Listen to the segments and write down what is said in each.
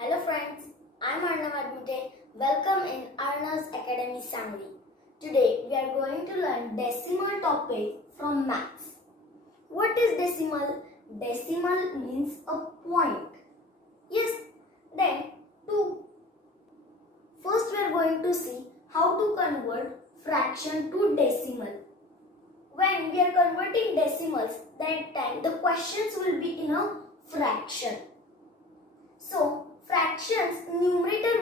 Hello friends, I am Arnav Admite. Welcome in Arnav's Academy Summary. Today we are going to learn decimal topic from maths. What is decimal? Decimal means a point. Yes, then two. First we are going to see how to convert fraction to decimal. When we are converting decimals, that time the questions will be in a fraction. So, fractions numerator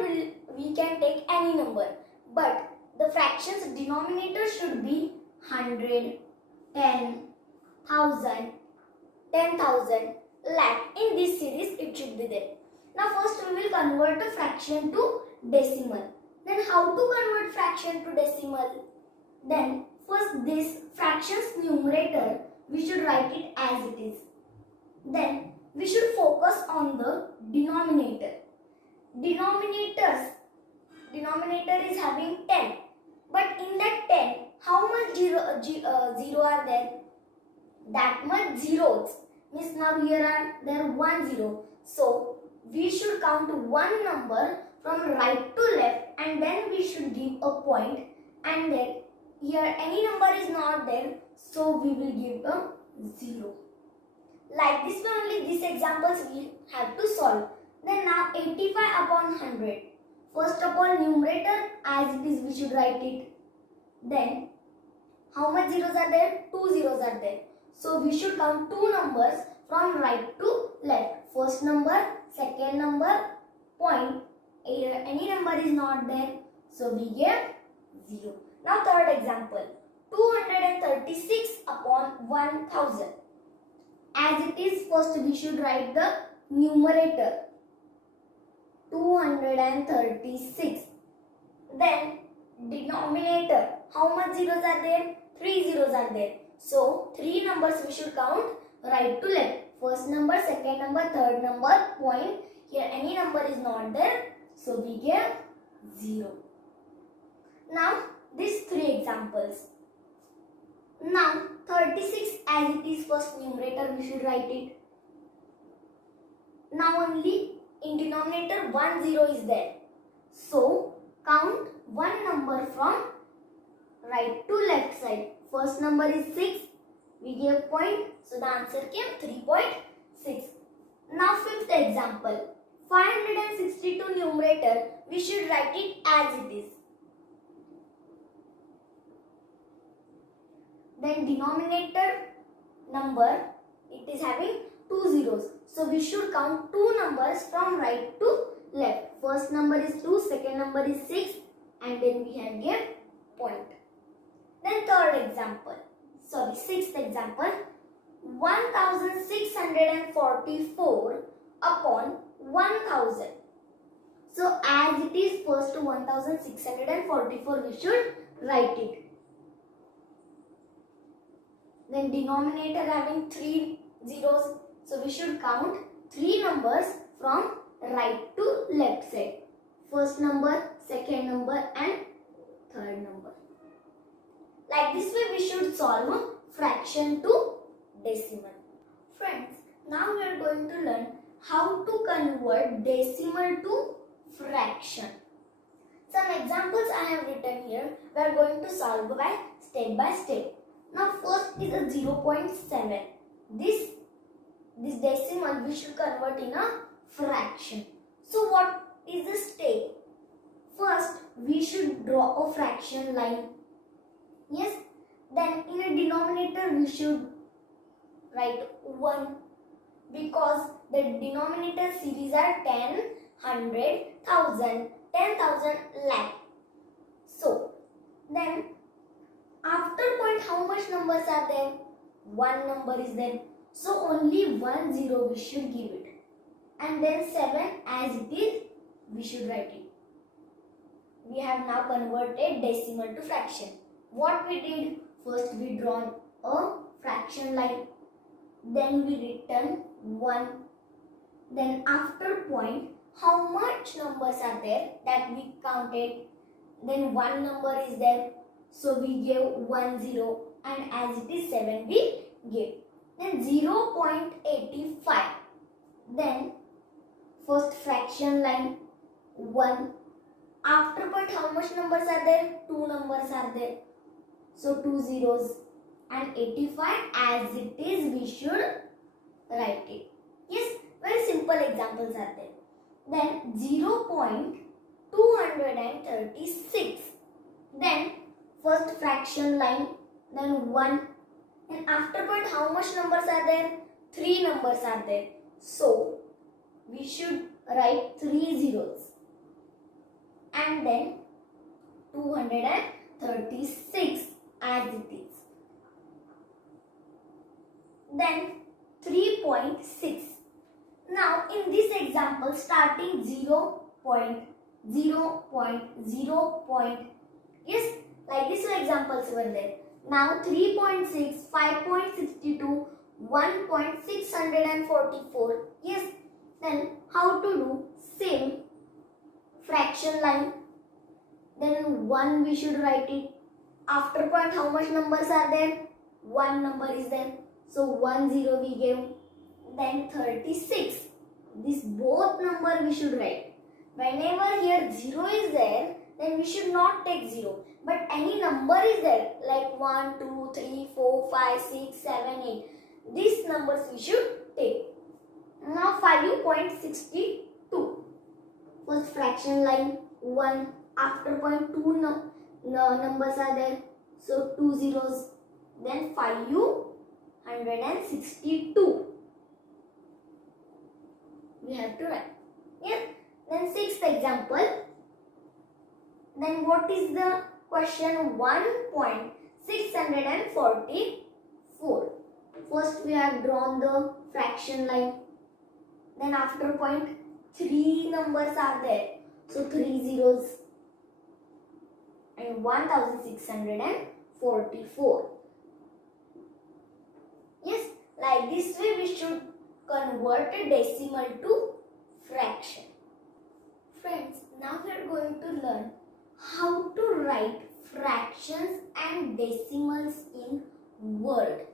we can take any number, but the fractions denominator should be 100, 10, 1000, 10,000, lakh. In this series it should be there. Now first we will convert a fraction to decimal. Then how to convert fraction to decimal? Then first this fractions numerator we should write it as it is. Then we should focus on the denominator. Denominator is having 10. But in that 10, how much zero are there? That much zeros. Means now here are there 1 0. So we should count one number from right to left and then we should give a point, and then here any number is not there, so we will give a 0. Like this way only these examples we have to solve. Then now 85 upon 100. First of all numerator as it is we should write it. Then how much zeros are there? 2 zeros are there. So we should count two numbers from right to left. First number, second number, point. Any number is not there, so we give 0. Now third example. 236 upon 1000. As it is, first we should write the numerator 236. Then denominator, how much zeros are there? 3 zeros are there. So 3 numbers we should count right to left. First number, second number, third number, point. Here any number is not there, so we give 0. Now these 3 examples. Now 36 as it is, first numerator we should write it. Now only in denominator 1 0 is there. So count one number from right to left side. First number is 6. We gave point. So the answer came 3.6. Now fifth example. 562 numerator we should write it as it is. Then denominator number, it is having 2 zeros. So we should count two numbers from right to left. First number is 2, second number is 6, and then we have given point. Then sixth example. 1644 upon 1000. So as it is, first 1644 we should write it. Then denominator having 3 zeros, so we should count 3 numbers from right to left side. First number, second number, and third number. Like this way we should solve fraction to decimal. Friends, now we are going to learn how to convert decimal to fraction. Some examples I have written here. We are going to solve by step. Now first is a 0.7. This decimal we should convert in a fraction. So what is the step? First we should draw a fraction line. Yes. Then in a denominator we should write 1, because the denominator series are 10, 100, 1000, 10,000, lakh. So then after point how much numbers are there? 1 number is there. So only 1 0 we should give it. And then 7 as it is we should write it. We have now converted decimal to fraction. What we did? First we drawn a fraction line. Then we written 1. Then after point how much numbers are there? That we counted. Then 1 number is there. So we gave 1 0, and as it is 7 we gave. Then 0.85. Then First fraction line 1. After point how much numbers are there? 2 numbers are there. So 2 zeros. And 85 as it is we should write it. Yes, very simple examples are there. Then 0.236. Then first fraction line, then 1. And after point how much numbers are there? 3 numbers are there. So we should write 3 zeros. And then 236 as it is. Then 3.6. Now in this example starting 0 point, 0 point, 0 point. Yes, like these two examples were there. Now 3.6, 5.62, 1.644. Yes, then how to do? Same fraction line. Then 1 we should write it. After point how much numbers are there? 1 number is there. So 1 0 we gave. Then 36. This both number we should write. Whenever here 0 is there, then we should not take 0. But any number is there like 1, 2, 3, 4, 5, 6, 7, 8. These numbers we should take. Now 5.62. First fraction line 1. After point 2 numbers are there. So 2 zeros. Then 562. We have to write. Yes. Then sixth example. Then what is the question? 1.644. First we have drawn the fraction line. Then after point 3 numbers are there. So 3 zeros. And 1644. Yes, like this way we should convert a decimal to fraction. Friends, now we are going to learn how to write fractions and decimals in Word.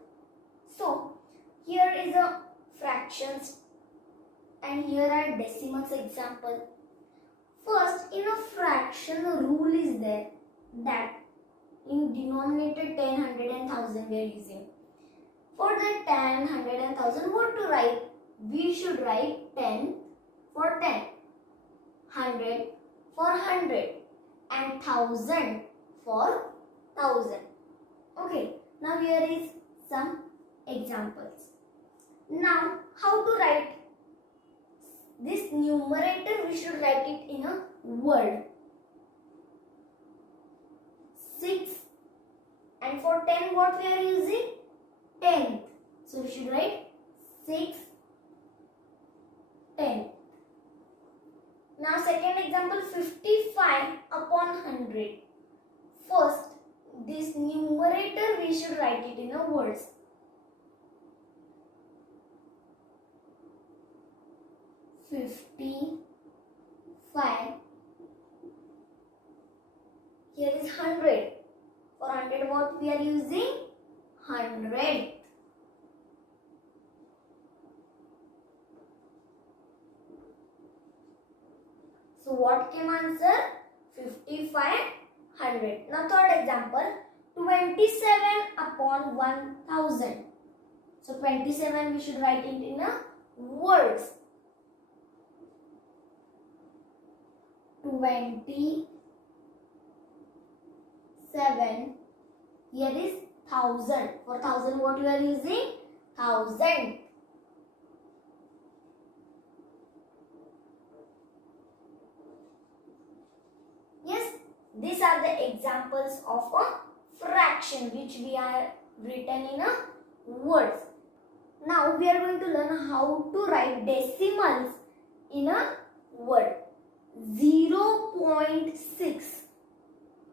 So, here is a fractions and here are decimals example. First, in a fraction, a rule is there that in denominator 10, 100 and 1000 we are using. For the 10, 100 and 1000, what to write? We should write 10 for 10, 100 for 100 and 1000 for 1000. Okay, now here is some examples. Now, how to write this numerator? We should write it in a word. 6 and for 10 what we are using? 10th. So we should write 6 10th. Now second example 55 upon 100. First this numerator we should write it in a words. 55. Here is 100. For 100 what we are using? 100. So what came answer? 55, 100. Now third example, 27 upon 1000. So 27 we should write it in a words. 27. Here is 1000. For 1000 what you are using? 1000. Yes, these are the examples of a fraction which we are written in a words. Now we are going to learn how to write decimals in a word. 0.6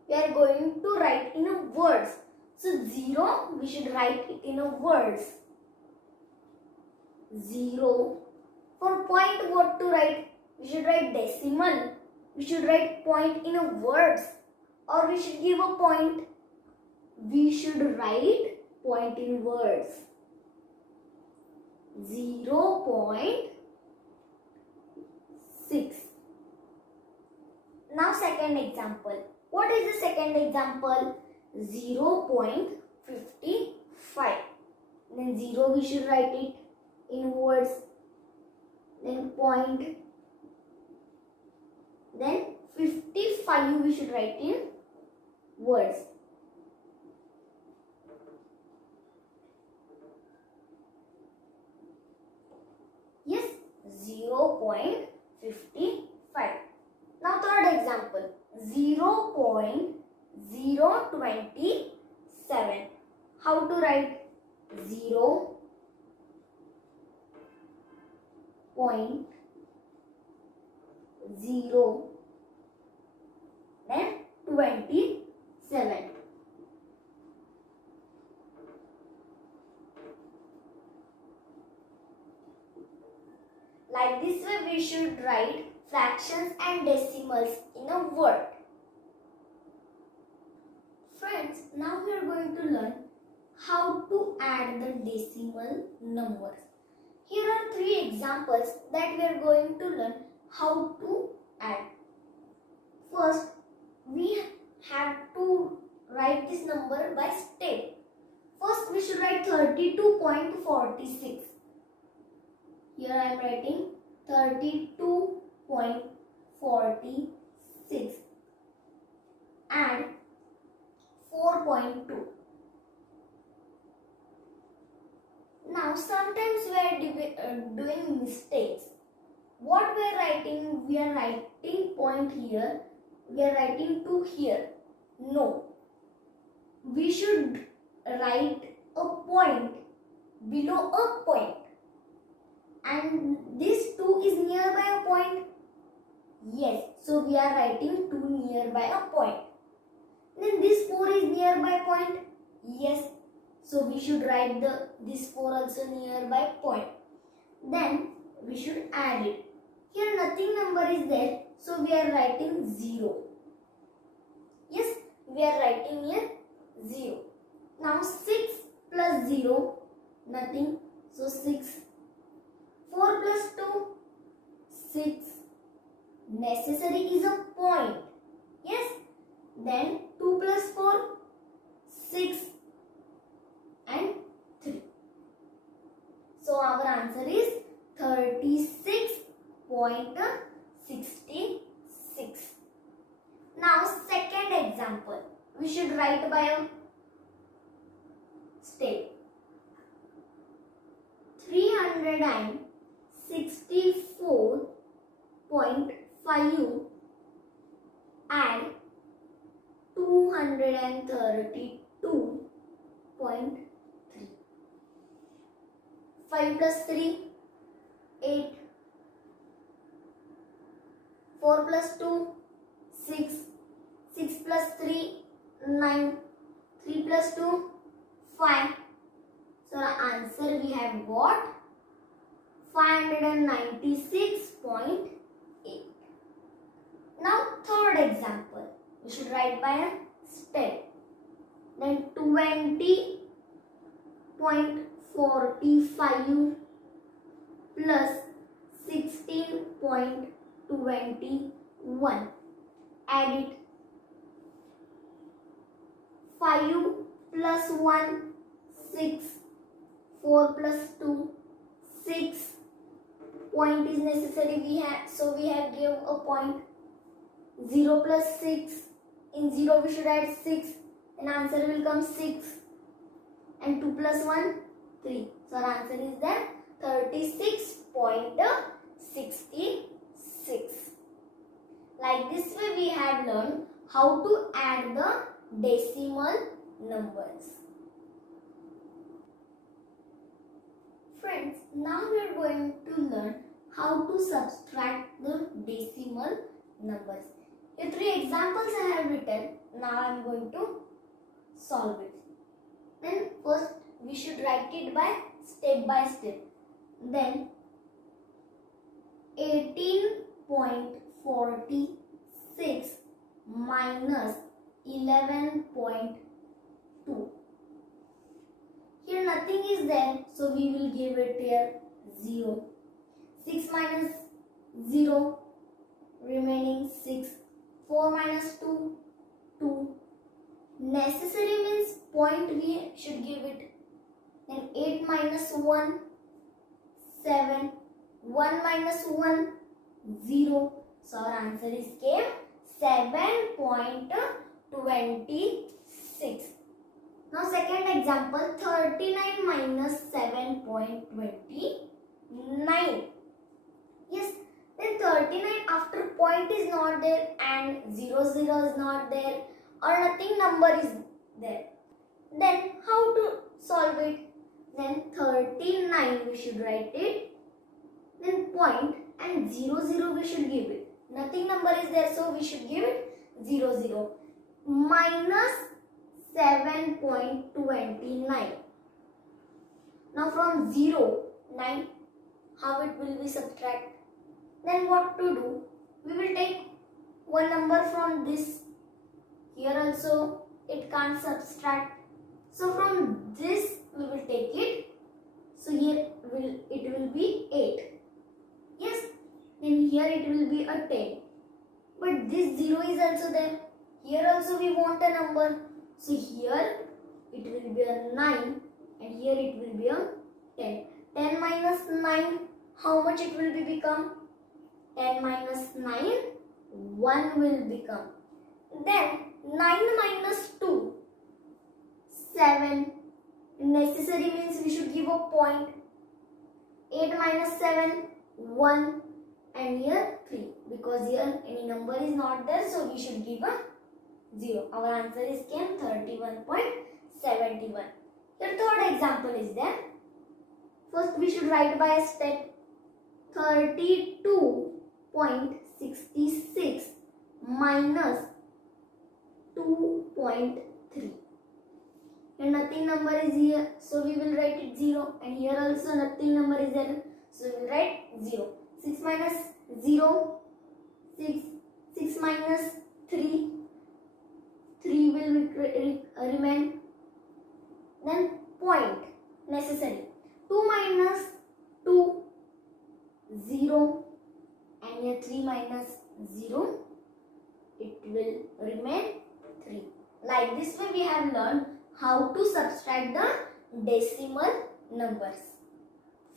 we are going to write in a words. So 0 we should write it in a words. 0. For point what to write? We should write decimal. We should write point in a words. Or we should give a point. We should write point in words. 0.6. Now second example. What is the second example? 0.55. Then 0 we should write it in words. Then point. Then 55 we should write in words. Yes, 0.55. Now third example, 0.027. How to write 0.0 then 27. Like this way we should write fractions and decimals in a word. Friends, now we are going to learn how to add the decimal numbers. Here are 3 examples that we are going to learn how to add. First, we have to write this number by step. First, we should write 32.46. Here I am writing 32.46 and 4.2. Now sometimes we are doing mistakes. What we are writing? We are writing point here. We are writing 2 here. No. We should write a point below a point. And this 2 is nearby a point. Yes. So we are writing 2 nearby a point. Then this 4 is nearby point. Yes. So we should write this 4 also nearby point. Then we should add it. Here nothing number is there. So we are writing 0. Yes. We are writing here 0. Now 6 plus 0. Nothing. So 6. 4 plus 2. 6. Necessary is a point. Yes. Then 2 plus 4. 6. And 3. So our answer is 36.66. Now second example. We should write by a step. 364.5 and 232.3. 5 plus 3, 8. 4 plus 2, 6. 6 plus 3, 9. 3 plus 2, 5. So the answer we have got 596.8. Now third example. We should write by a step. Then 20.45 plus 16.21. Add it. 5 plus 1, 6. 4 plus 2, 6. Point is necessary. So we have give a point. 0 plus 6. In 0 we should add 6. And answer will come 6. And 2 plus 1, 3. So our answer is then 36.66. Like this way we have learned how to add the decimal numbers. Friends, now we are going to learn how to subtract the decimal numbers. Here 3 examples I have written. Now I am going to solve it. Then first we should write it by step. Then 18.46 minus 11.2. Here nothing is there, so we will give it here 0. 6 minus 0, remaining 6. 4 minus 2, 2. Necessary means point we should give it. Then 8 minus 1, 7. 1 minus 1, 0. So our answer is came 7.26. Now second example, 39 minus 7.29. Yes, then 39 after point is not there and 0 0 is not there or nothing number is there. Then how to solve it? Then 39 we should write it. Then point and 0 0 we should give it. Nothing number is there, so we should give it 0 0. Minus 7.29. Now from 0, 9, how it will be subtract? Then what to do? We will take one number from this. Here also it can't subtract. So from this we will take it. So here it will be 8. Yes. Then here it will be a 10. But this 0 is also there. Here also we want a number. So here it will be a 9 and here it will be a 10. 10 minus 9, how much it will be become? 10 minus 9, 1 will become. Then 9 minus 2, 7. Necessary means we should give a point. 8 minus 7, 1. And here 3, because here any number is not there, so we should give a 0. Our answer is came 31.71. Here third example is there. First we should write by a step. 32.66 minus 2.3. Here nothing number is here, so we will write it 0. And here also nothing number is there, so we will write 0. 6 minus 0, 6. 6 minus 3, 3 will remain. Then point, necessary. 2 minus 2, 0. And here 3 minus 0, it will remain 3. Like this way we have learned how to subtract the decimal numbers.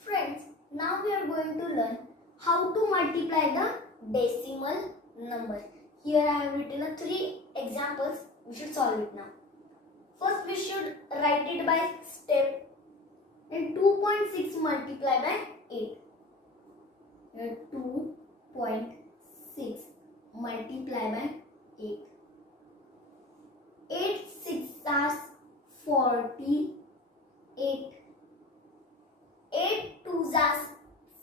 Friends, now we are going to learn how to multiply the decimal numbers. Here I have written 3 examples. We should solve it now. First we should write it by step. Then 2.6 multiply by 8. Here 2.6 multiply by 8. 8 6 are 48. 8 2s are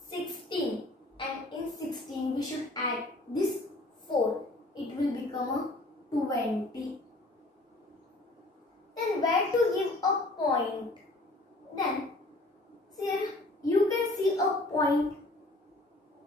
16. And in 16 we should add this 4. It will become a 20. Then where to give a point? Then here you can see a point.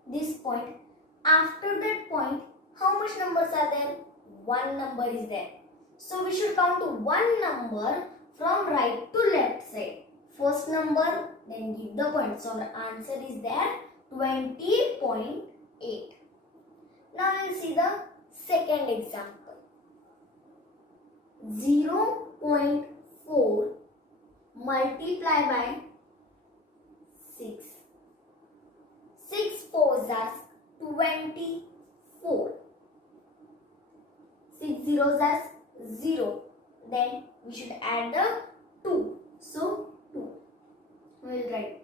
This point. After that point, how much numbers are there? 1 number is there. So we should count 1 number from right to left side. First number, then give the point. So our answer is there 20.8. Now we will see the second example. 0.4 multiply by 6. 6 4s are 24. 6 zeros are 0. Then we should add the 2. So 2. We will write.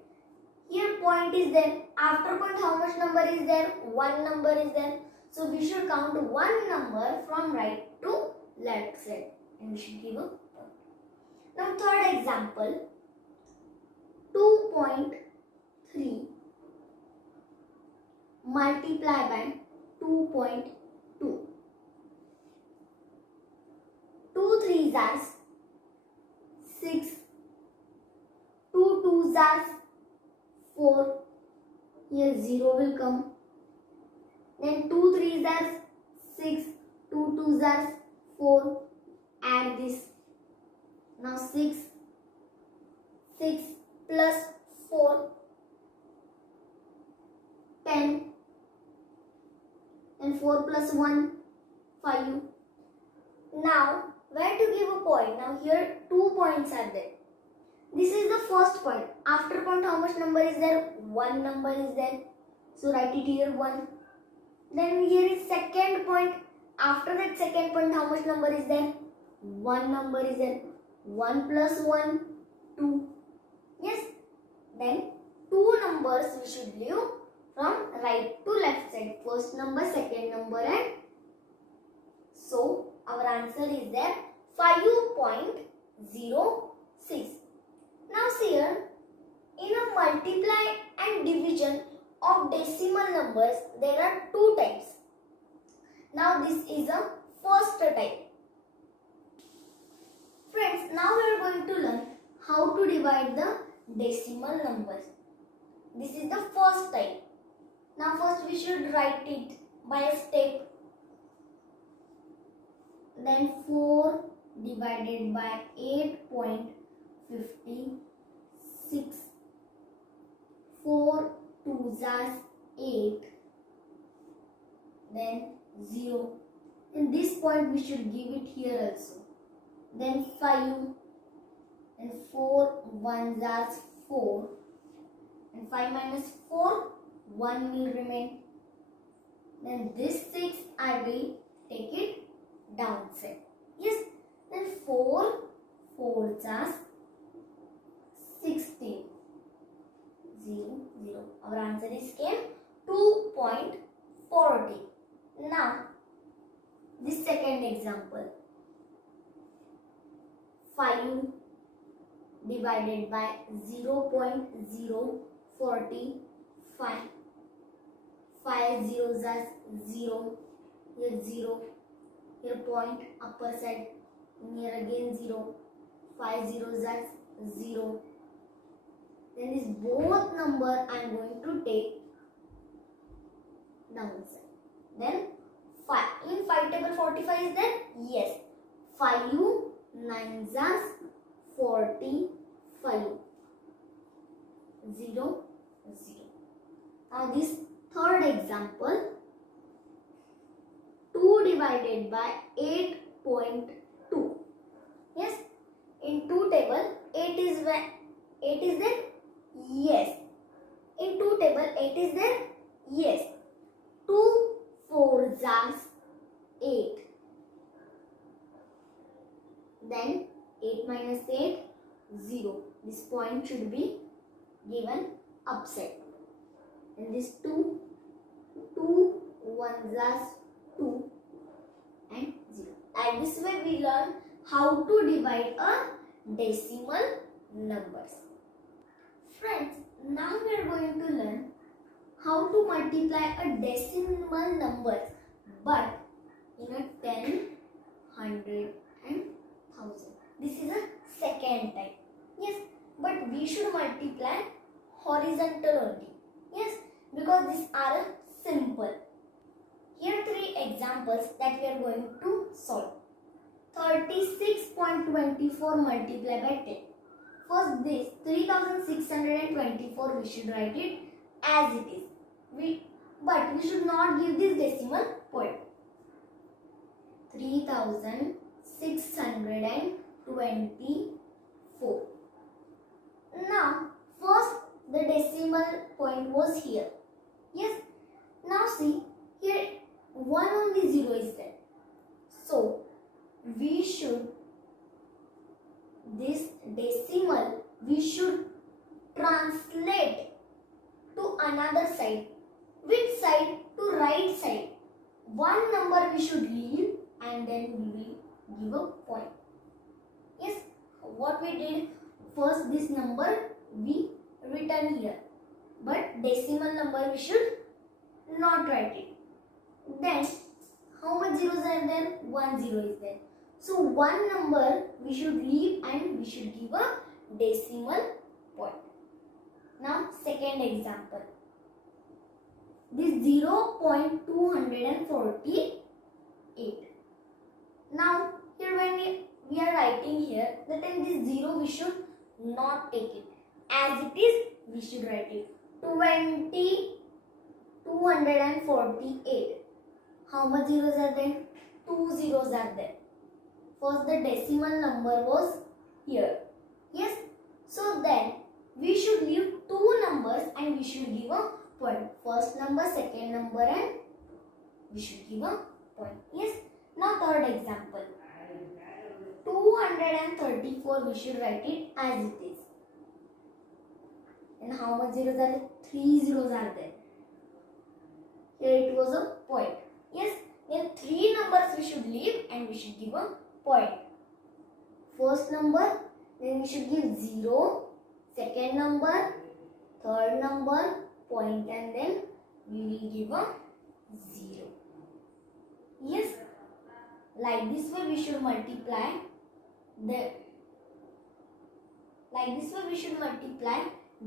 Here point is there. After point how much number is there? 1 number is there. So we should count 1 number from right to left side. And we should give a point. Now third example. 2.3 multiply by 2.2. 2 3s are 6. 2 2s are 4. Here 0 will come. Then 2 3s are 6. 2 2s are 4. Add this. Now 6. 6 plus 4. 10. And 4 plus 1. 5. Now, where to give a point? Now here 2 points are there. This is the first point. After point, how much number is there? 1 number is there. So write it here 1. Then here is second point. After that second point, how much number is there? 1 number is there. 1 plus 1, 2. Yes. Then 2 numbers we should leave from right to left side. First number, second number, and so our answer is there 5.06. Now see here, in a multiply and division of decimal numbers, there are 2 types. Now this is a first type. Friends, now we are going to learn how to divide the decimal numbers. This is the first type. Now first we should write it by a step. Then 4 divided by 8.56. 4 2s are 8. Then 0. In this point we should give it here also. Then 5. And 4 1s are 4. And 5 minus 4, 1 will remain. Then this 6 I will take it downside. Yes. Then 4 4s are 16. 0 0. Our answer is came 2.40. Now this second example. 5 divided by 0.045. 5 zeros are 0. Here 0. Here point upper side. Here again 0. 5 zeros are 0. Then this both number I am going to take downside. Then 5. In 5 table 45 is there? Yes. 5 9s are 45. 0 0. Now this third example. 2 divided by 8.2. Yes. In 2 table 8 is there? Yes. In 2 table 8 is there? Yes. 2 4s are 8. Then 8 minus 8, 0. This point should be given upside. And this 2 1s are 2 and 0. And this way we learn how to divide a decimal numbers. Friends, now we are going to learn how to multiply a decimal numbers but in a 10, 100 and 1000. This is a second type. Yes, but we should multiply horizontal only. Yes, because these are simple. Here 3 examples that we are going to solve. 36.24 multiplied by 10. First this 3624 we should write it as it is. But we should not give this decimal point. 3624. Now first the decimal point was here. Yes. Now see here 1 only 0 is there. So we should this decimal we should translate to another side. Which side? To right side. One number we should leave and then we will give a point. Yes, what we did, first this number we written here, but decimal number we should not write it. Then how much zeros are there? 1 0 is there. So one number we should leave and we should give a decimal point. Now second example. This 0.248. Now here when we are writing here, that in this 0 we should not take it. As it is, we should write it 248. How much zeros are there? 2 zeros are there. First the decimal number was here. Yes. So then we should leave two numbers and we should give a point. First number, second number, and we should give a point. Yes. Now third example. 234 we should write it as it is. And how much zeros are there? 3 zeros are there. Here it was a point. Yes. Then three numbers we should leave and we should give a point. First number, then we should give 0. Second number, third number, point, and then we will give a 0. Yes. Like this way we should multiply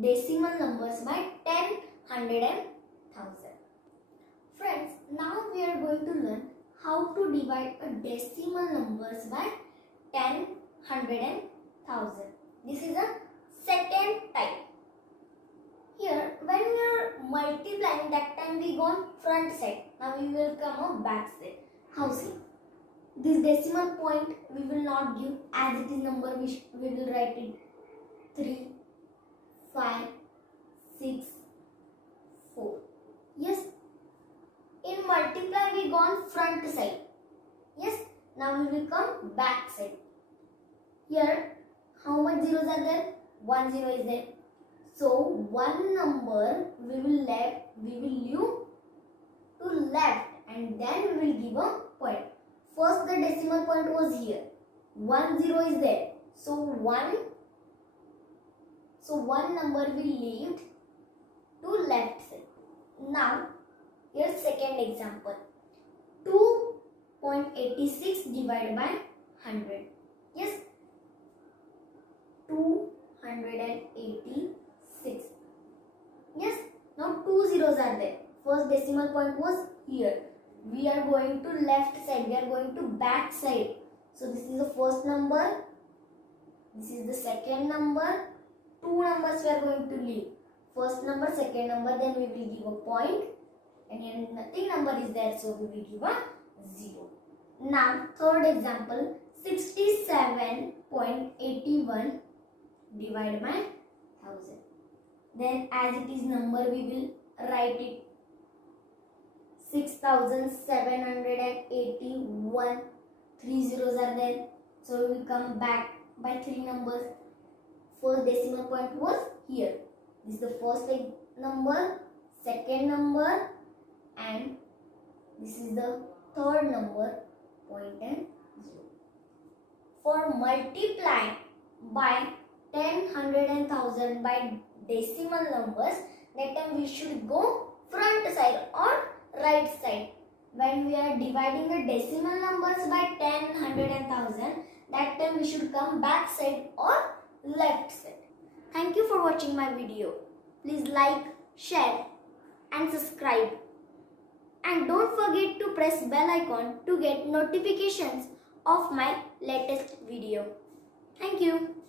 decimal numbers by 10, 100 and 1000. Friends, now we are going to learn how to divide a decimal numbers by 10, 100 and 1000. This is a second type. Here, when we are multiplying, that time we go on front side. Now we will come on back side. How see? This decimal point we will not give as it is number. We will write it 3, 5, 6, 4. Yes. In multiply we go on front side. Yes. Now we will come back side. Here, how much zeros are there? 1 zero is there. So one number we will leave to left and then we will give a point. First the decimal point was here. 1 0 is there. So one number we leave to left side. Now here's second example. 2.86 divided by 100. Yes. 286. Yes. Now two zeros are there. First decimal point was here. We are going to left side. We are going to back side. So this is the first number. This is the second number. Two numbers we are going to leave. First number, second number. Then we will give a point. And here nothing number is there. So we will give a 0. Now third example. 67.81 divided by 1000. Then as it is number we will write it 6781. 3 zeros are there. So we will come back by 3 numbers. First decimal point was here. This is the first number, second number, and this is the third number, point and 0. For multiplying by 10, 100 and 1000 by decimal numbers, that time we should go front side or right side. When we are dividing the decimal numbers by 10, 100 and 1000, that time we should come back side or left side. Thank you for watching my video. Please like, share and subscribe. And don't forget to press bell icon to get notifications of my latest video. Thank you.